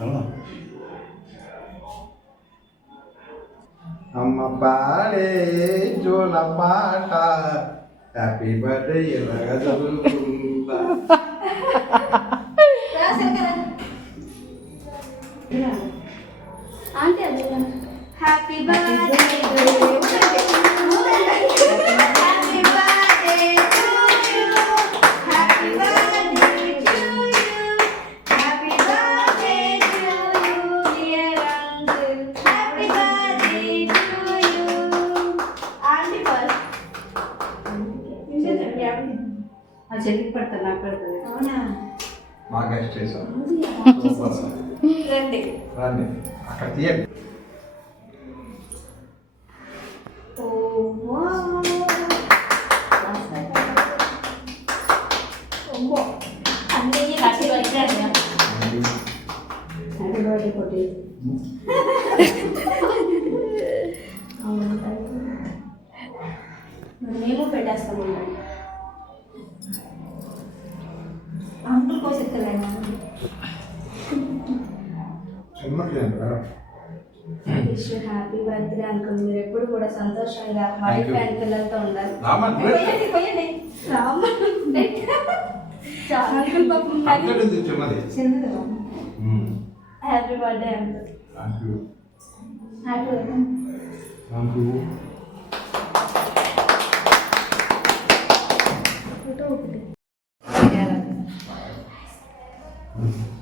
అమ్మ. పాడే చూల పాట. హ్యాపీ బర్త్డే ఇలాగా హ్యాపీ బర్త్డే చెల్లికి పడుతుంది నాకు పడుతుంది అవునా మా గెస్ట్ చేసాం సూపర్ రండి రండి అక్కడ తీయండి ఓ అమ్మో హ్యాపీ బర్త్డే అంకుల్ మీరు ఎప్పుడు కూడా సంతోషంగా వైఫ్ అండ్ పిల్లలతో ఉండాలి పోయండి happy birthday uncle happy birthday ఒకటి. Mm-hmm.